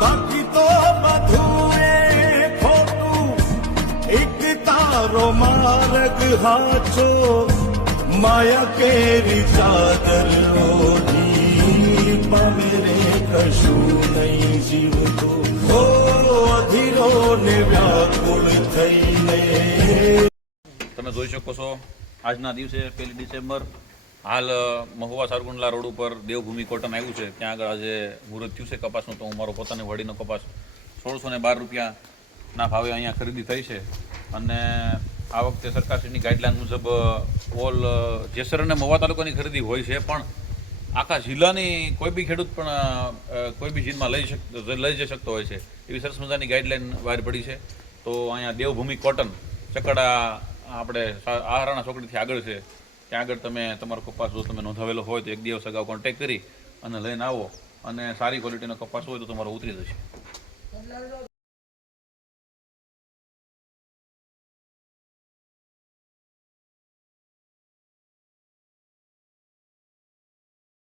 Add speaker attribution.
Speaker 1: બાકી તો બધું એ ખોટું. એક તારો માર્ગ હાચો, માયા કેરી ચાદર ઓઢી કશું નહીં જીવતો. હો અધીરો ને વ્યાકુળ થઈને.
Speaker 2: તમે જોઈ શકો છો, આજના દિવસે પહેલી ડિસેમ્બર હાલ મહુવા સારગુંડલા રોડ ઉપર દેવભૂમિ કોટન આવ્યું છે. ત્યાં આગળ આજે મુહૂર્ત થયું છે કપાસનું, તો હું મારો પોતાની વડીનો કપાસ સોળસો ને બાર રૂપિયાના ભાવે અહીંયા ખરીદી થઈ છે. અને આ વખતે સરકારશ્રીની ગાઈડલાઇન મુજબ ઓલ જેસર અને મહુવા તાલુકાની ખરીદી હોય છે, પણ આખા જિલ્લાની કોઈ બી ખેડૂત પણ કોઈ બી જીનમાં લઈ શક લઈ જઈ શકતો હોય છે. એવી સરસ મજાની ગાઈડલાઈન બહાર પડી છે. તો અહીંયા દેવભૂમિ કોટન ચકડા આપણે આહારાના ચોકડીથી આગળ છે. ત્યાં આગળ તમે તમારો કપાસ જો તમે નોંધાવેલો હોય તો એક દિવસ અગાઉ કોન્ટેક્ટ કરી અને લઈને આવો. અને સારી ક્વોલિટીનો કપાસ હોય તો તમારો ઉતરી જશે.